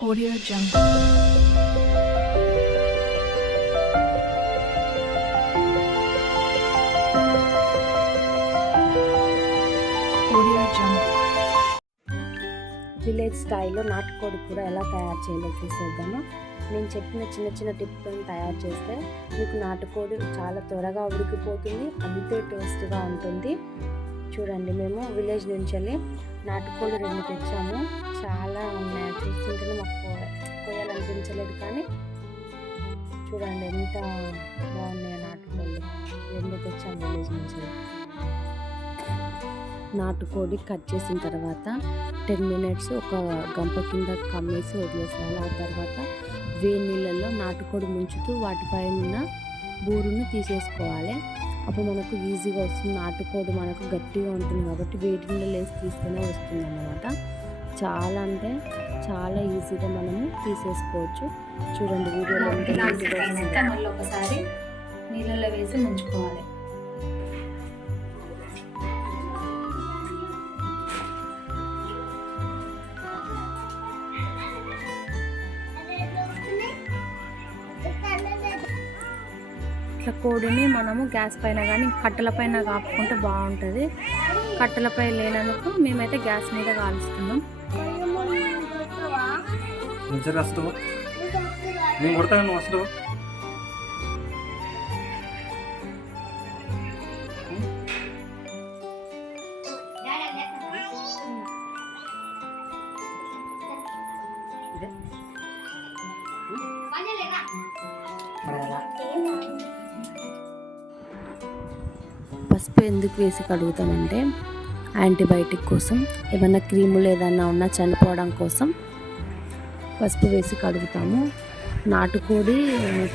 Audio Jungle. Village స్టైల్లో నాటుకోడి కూర ఎలా తయారు చేయాలో చూసేద్దాము? నేను చెప్పిన చిన్న చిన్న టిప్తో తయారు చేస్తే మీకు నాటుకోడి చాలా త్వరగా ఉడికిపోతుంది అంతే టేస్ట్గా ఉంటుంది. చూడండి మేము విలేజ్ నుంచి వెళ్ళి నాటుకోడి రెండు తెచ్చాము. చాలా ఉన్నాయి. చూస్తుంటేనే మాకు కొయ్యాలనిపించలేదు కానీ చూడండి ఎంత బాగున్నాయి నాటుకోళ్ళు. రెండు తెచ్చాము విలేజ్ నుంచి నాటుకోడి కట్ చేసిన తర్వాత టెన్ మినిట్స్ ఒక గంప కింద కమ్మేసి వదిలేసేయాలి. ఆ తర్వాత వేడి నీళ్ళల్లో నాటుకోడి ముంచుతూ వాటిపైన ఉన్న బూరును తీసేసుకోవాలి. అప్పుడు మనకు ఈజీగా వస్తుంది. నాటుకోడి మనకు గట్టిగా ఉంటుంది కాబట్టి వేడి నీళ్ళలో వేసి తీసుకునే వస్తుంది అన్నమాట చాలా అంటే చాలా ఈజీగా మనము తీసేసుకోవచ్చు. చూడండి వీడియోలో. మళ్ళీ ఒకసారి నీళ్ళలో వేసి ముంచుకోవాలి. ఇట్లా కోడిని మనము గ్యాస్ పైన కానీ కట్టెల పైన కాపుకుంటే బాగుంటుంది. కట్టెలపై లేనందుకు మేమైతే గ్యాస్ మీద కాలుస్తున్నాం. నేను కొడతా నువ్వు పసుపు ఎందుకు వేసి కడుగుతామంటే యాంటీబయాటిక్ కోసం ఏమైనా క్రీములు ఏదన్నా ఉన్నా చనిపోవడం కోసం పసుపు వేసి కడుగుతాము. నాటుకోడి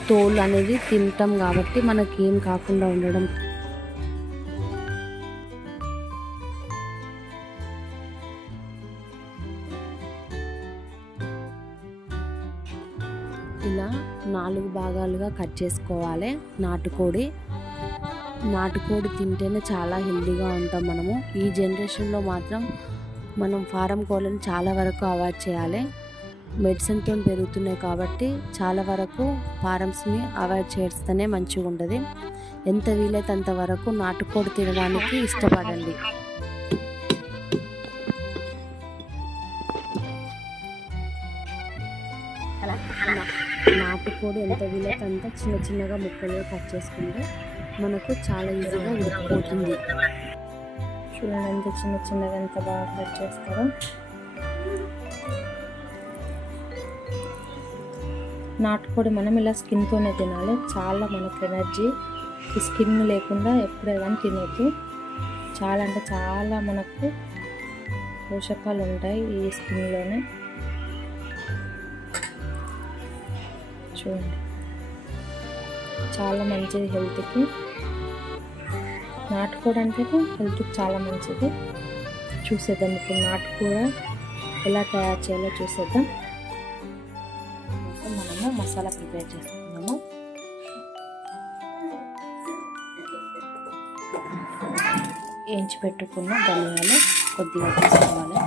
తోలు అనేది తింటాం కాబట్టి మనకి ఏం కాకుండా ఉండడం. ఇలా నాలుగు భాగాలుగా కట్ చేసుకోవాలి. నాటుకోడి నాటుకోడి తింటేనే చాలా హెల్తీగా ఉంటాం మనము. ఈ జనరేషన్లో మాత్రం మనం ఫారం కోళ్ళని చాలా వరకు అవాయిడ్ చేయాలి. మెడిసిన్తో పెరుగుతున్నాయి కాబట్టి చాలా వరకు ఫారమ్స్ని అవాయిడ్ చేస్తేనే మంచిగా ఉంటుంది. ఎంత వీలైతే అంతవరకు నాటుకోడి తినడానికి ఇష్టపడండి. నాటుకోడి ఎంత వీలైతే అంత చిన్న చిన్నగా ముక్కలుగా కట్ చేసుకుంటే మనకు చాలా ఈజీగా ఉడికిపోతుంది చూడండి ఎంత చిన్న చిన్నగా ఎంత బాగా కట్ చేస్తారో. నాటుకోడి మనం ఇలా స్కిన్తోనే తినాలి. చాలా మనకు ఎనర్జీ. ఈ స్కిన్ లేకుండా ఎప్పుడే కానీ తినొద్దు. చాలా అంటే చాలా మనకు పోషకాలు ఉంటాయి ఈ స్కిన్లోనే. చూడండి. చాలా మంచిది హెల్త్కి. నాటుకోడ అంటే హెల్త్కి చాలా మంచిది. చూసేద్దాం ఇప్పుడు నాటుకూర ఎలా తయారు చేయాలో చూసేద్దాం. మనము మసాలా ప్రిపేర్ చేసుకుందాము వేయించి పెట్టుకున్న ధనియాలు కొద్దిగా తీసుకోవాలి.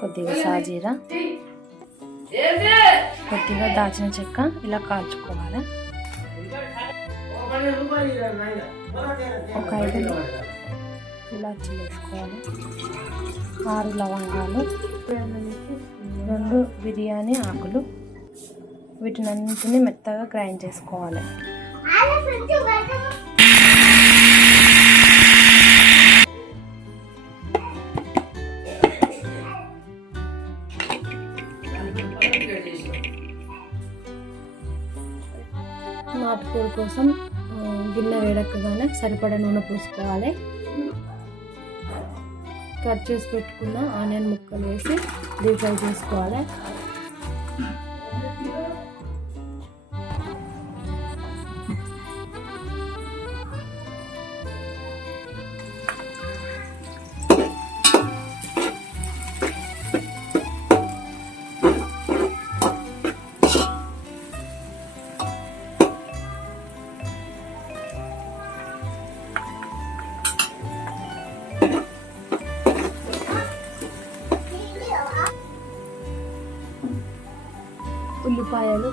కొద్దిగా సాజీరా. కొద్దిగా దాచిన చెక్క ఇలా కాల్చుకోవాలి. ఒక ఐదు ఇలాచి వేసుకోవాలి. ఆరు లవంగాలు రెండు బిర్యానీ ఆకులు. వీటినన్నింటినీ మెత్తగా గ్రైండ్ చేసుకోవాలి. నాటుకోడి కోసం గిన్నె వేడక్కగానే సరిపడా నూనె పోసుకోవాలి. కట్ చేసి పెట్టుకున్న ఆనియన్ ముక్కలు వేసి డీప్ ఫ్రై చేసుకోవాలి.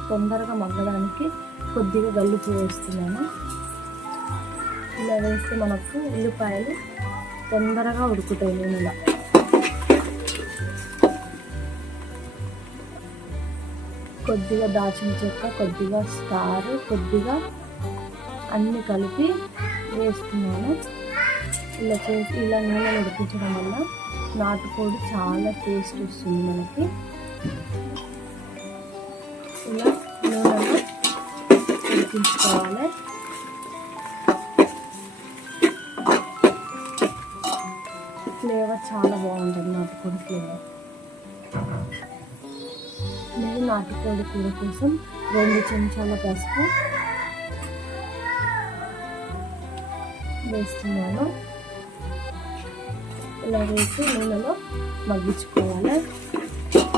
తొందరగా మగ్గడానికి కొద్దిగా గల్లుపు వేస్తున్నాను. ఇలా వేస్తే మనకు ఉల్లిపాయలు తొందరగా ఉడుకుతాయి నూనెలో. కొద్దిగా దాచిన చెక్క కొద్దిగా స్టార్ కొద్దిగా అన్ని కలిపి వేస్తున్నాను. ఇలా చేసి ఇలా నూనె ఉడికించడం వల్ల నాటుకోడి చాలా టేస్ట్ వస్తుంది మనకి. ఇలా నూనెలో ఉడికించుకోవాలి. ఫ్లేవర్ చాలా బాగుంటుంది నాటుకోడి ఫ్లేవర్. నేను నాటుకోడి కూర కోసం రెండు చెంచాల పసుపు వేస్తున్నాను. ఇలా వేసి నూనెలో మగ్గించుకోవాలి.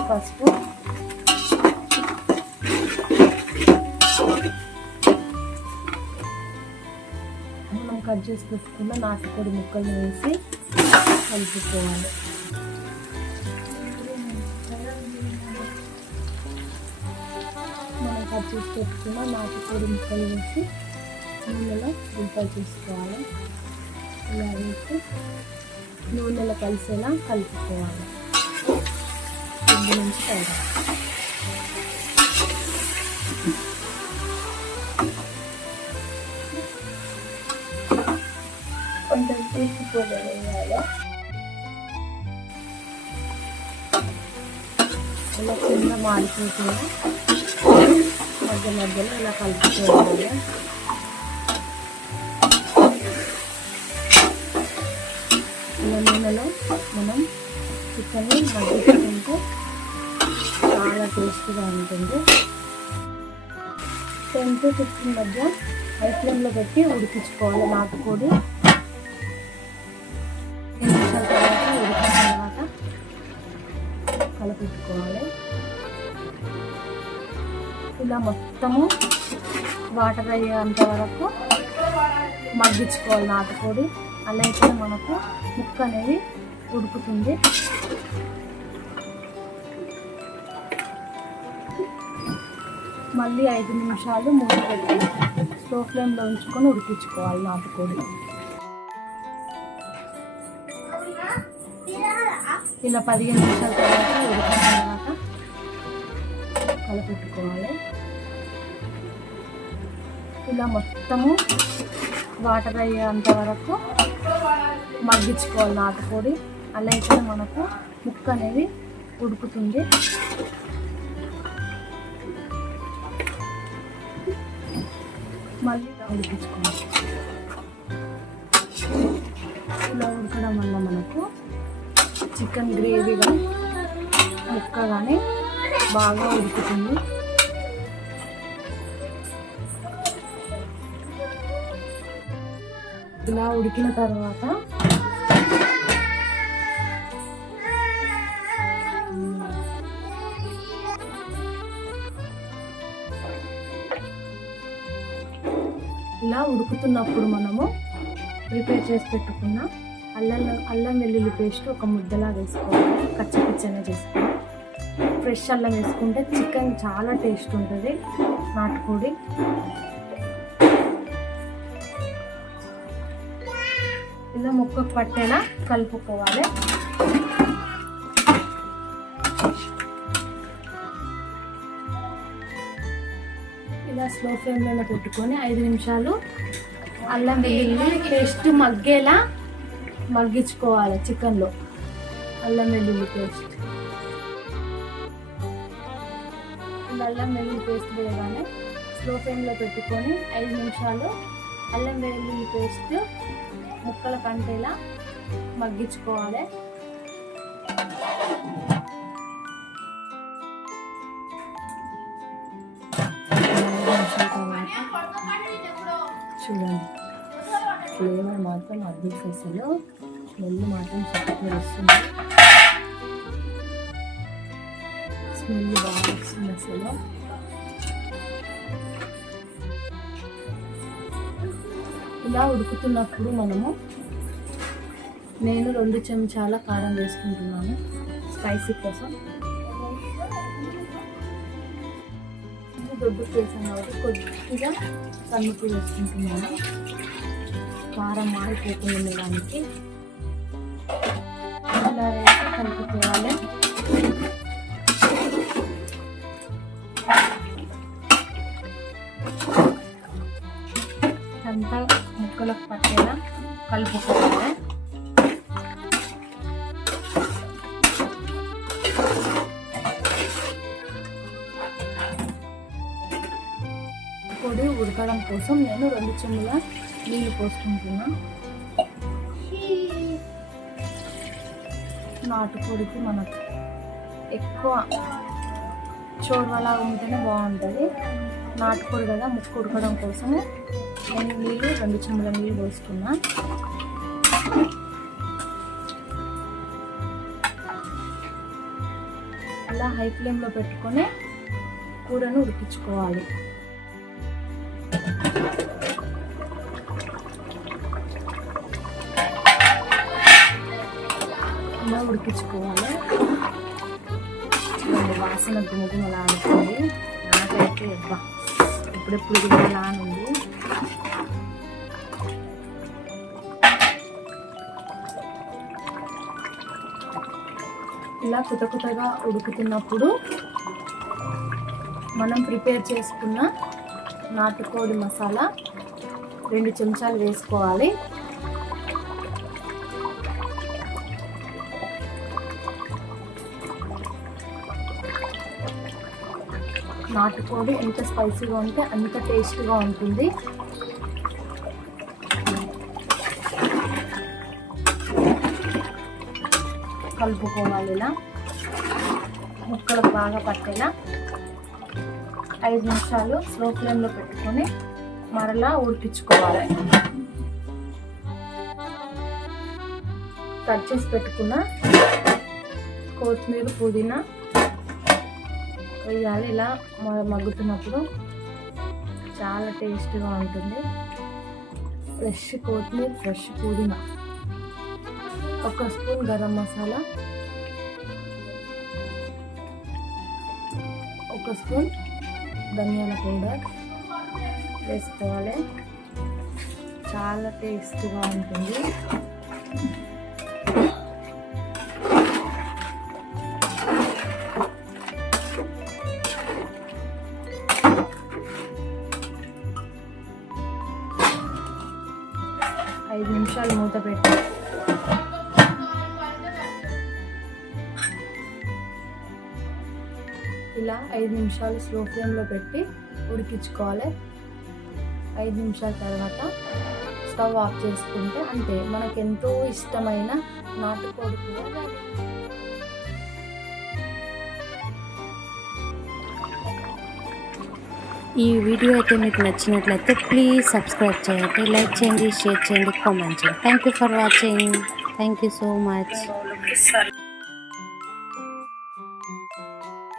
పసుపు మనం కట్ చేసి పెట్టుకున్న నాటుకోడి ముక్కలు వేసి కలుపుకోవాలి మనం కట్ చేసి పెట్టుకున్న నాటుకోడి ముక్కలు వేసి నూనెలో ఉల్లిపాయ చేసుకోవాలి. ఇలా వేసి నూనెలో కలిసేలా కలుపుకోవాలి. కింద నుంచి తయారు ఇలా కింద మాడిపోతుంది. మధ్య మధ్యలో ఇలా కలుపుకోవాలి ఇలా నూనెలో మనం చికెన్ని మగ్గించుకుంటే చాలా టేస్టీగా ఉంటుంది. టెన్ టు ఫిఫ్టీన్ మధ్య హై ఫ్లేమ్లో పెట్టి ఉడికించుకోవాలి. నాటుకోడి పెట్టుకోవాలి ఇలా మొత్తము వాటర్ అయ్యేంత వరకు మగ్గించుకోవాలి నాటుకోడి. అలా అయితే మనకు ముక్క అనేది ఉడుకుతుంది. మళ్ళీ ఐదు నిమిషాలు మూత పెట్టి స్లో ఫ్లేమ్లో ఉంచుకొని ఉడికించుకోవాలి నాటుకోడి. ఇలా పదిహేను నిమిషాల తర్వాత ఉడికిన తర్వాత కలపెట్టుకోవాలి ఇలా మొత్తము వాటర్ అయ్యేంత వరకు మగ్గించుకోవాలి నాటుకోడి. అలా అయితే మనకు ముక్క అనేది ఉడుకుతుంది. మళ్ళీ ఉడిపించుకోవాలి ఉడికించుకోవాలి. చికెన్ గ్రేవీగా ముక్క కానీ బాగా ఉడుకుతుంది. ఇలా ఉడికిన తర్వాత ఇలా ఉడుకుతున్నప్పుడు మనము ప్రిపేర్ చేసి పెట్టుకున్న అల్లం అల్లం వెల్లుల్లి పేస్ట్ ఒక ముద్దలా వేసుకోవాలి. కచ్చపిచ్చనే చేసుకోవాలి. ఫ్రెష్ అల్లం వేసుకుంటే చికెన్ చాలా టేస్ట్ ఉంటుంది. నాటుకోడి. ఇలా ముక్కకు పట్టేలా కలుపుకోవాలి. ఇలా స్లో ఫ్లేమ్లో పెట్టుకొని ఐదు నిమిషాలు అల్లం వెల్లుల్లి పేస్ట్ మగ్గేలా మగ్గించుకోవాలి చికెన్లో. అల్లం వెల్లుల్లి పేస్ట్. అల్లం వెల్లుల్లి పేస్ట్ వేయగానే స్లో ఫ్లేమ్లో పెట్టుకొని ఐదు నిమిషాలు అల్లం వెల్లుల్లి పేస్ట్ ముక్కల కంటేలా మగ్గించుకోవాలి. చూడండి. ఫ్లేవర్ మాత్రం అద్దెకి అసలు స్మెల్ మాత్రం చక్కగా వస్తుంది. స్మెల్ బాగా వస్తుంది అసలు. ఇలా ఉడుకుతున్నప్పుడు మనము నేను రెండు చెంచాల కారం వేసుకుంటున్నాను స్పైసీ కోసం. దొడ్డు చేసాను కాబట్టి కొద్దిగా సన్నుకు వేసుకుంటున్నాను. కారం మారిపోతుంది దానికి ఇలా వేసి కలుపుకోవాలి అంతా ముక్కలకు పట్టేలా కలుపుకోవాలి పొడి ఉడకడం కోసం నేను రెండు చెమ్ముల నీళ్ళు పోసుకుంటున్నా. నాటుకోడికి మనకు ఎక్కువ చోర్వలా ఉంటేనే బాగుంటుంది. నాటుకోడి కదా ముక్కు ఉడకడం కోసం రెండు నీళ్ళు రెండు చెంబల నీళ్ళు పోసుకున్నా. అలా హై ఫ్లేమ్లో పెట్టుకొని కూరను ఉడికించుకోవాలి. ఉడికించుకోవాలి చూడండి వాసన గుమగుమలా ఆడుతుంది నాకైతే అబ్బా ఎప్పుడెప్పుడు గుమలా ఉంది. ఇలా కుత కుతగా ఉడుకుతున్నప్పుడు మనం ప్రిపేర్ చేసుకున్న నాటుకోడి మసాలా రెండు చెంచాలు వేసుకోవాలి. నాటుకోడి ఎంత స్పైసీగా ఉంటే అంత టేస్ట్గా ఉంటుంది. కలుపుకోవాలి ఇలా. ముక్కలకు బాగా పట్టేలా ఐదు నిమిషాలు స్లో ఫ్లేమ్లో పెట్టుకొని మరలా ఉడికించుకోవాలి. కట్ చేసి పెట్టుకున్న కొత్తిమీర పుదీనా వేయాలి ఇలా మ- మగ్గుతున్నప్పుడు చాలా టేస్ట్గా ఉంటుంది. ఫ్రెష్ కొత్తిమీర ఫ్రెష్ పుదీనా. ఒక స్పూన్ గరం మసాలా. ఒక స్పూన్ ధనియాల పౌడర్ వేసుకోవాలి. చాలా టేస్ట్గా ఉంటుంది. ఐదు నిమిషాలు స్లో ఫ్లేమ్లో పెట్టి ఉడికించుకోవాలి. ఐదు నిమిషాల తర్వాత స్టవ్ ఆఫ్ చేసుకుంటే అంతే. మనకు ఎంతో ఇష్టమైన నాటుకోడి కూర ఈ వీడియో అయితే మీకు నచ్చినట్లయితే ప్లీజ్ సబ్స్క్రైబ్ చేయండి లైక్ చేయండి షేర్ చేయండి కామెంట్ చేయండి. Thank you for watching thank you so much